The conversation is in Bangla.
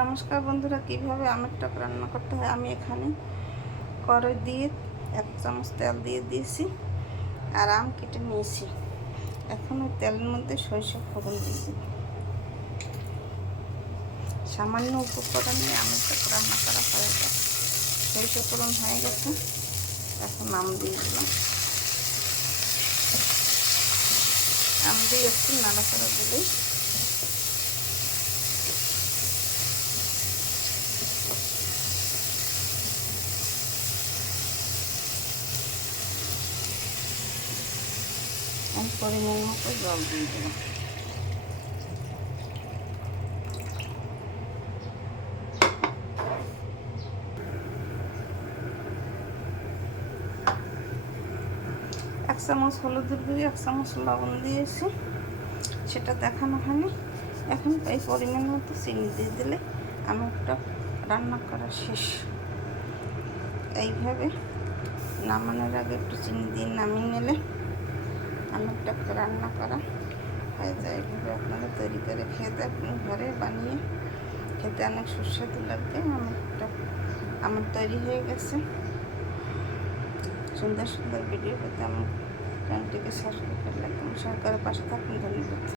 নমস্কার বন্ধুরা, কিভাবে আমের টক রান্না করতে হয় আমি এখানে কড়াই দিয়ে 1 চামচ তেল দিয়ে দিয়েছি আর আম কেটে নিয়েছি। এখন ওই তেলের মধ্যে সরিষা ফোড়ন দিয়ে দিই। সামান্য উপকরণ নিয়ে আমের টক রান্না করা হয়ে যায়। সরিষা ফোড়ন হয়ে গেছে, এখন আম দিয়ে দিলাম। আম দিয়ে একটু নাড়াচাড়া দিলেই আমি পরিমাণ মতো জল দিয়ে দিলাম। এক চামচ হলুদের গুঁড়ি, 1 চামচ লবণ দিয়েছি, সেটা দেখানো হয়নি। এখন এই পরিমাণ মতো চিনি দিয়ে দিলে আমার টক রান্না করা শেষ। এইভাবে নামানোর আগে একটু চিনি দিয়ে নামিয়ে নিলে আমার টক রান্না করা হয়ে যায়। এইভাবে আপনারা তৈরি করে খেয়ে দেখবেন, ঘরে বানিয়ে খেতে অনেক সুস্বাদু লাগবে। আমার তৈরি হয়ে গেছে। সুন্দর সুন্দর ভিডিও পেতে আমার চ্যানেলটিকে সাবস্ক্রাইব করে রাখুন, শেয়ার করে পাশে থাকুন। ধন্যবাদ।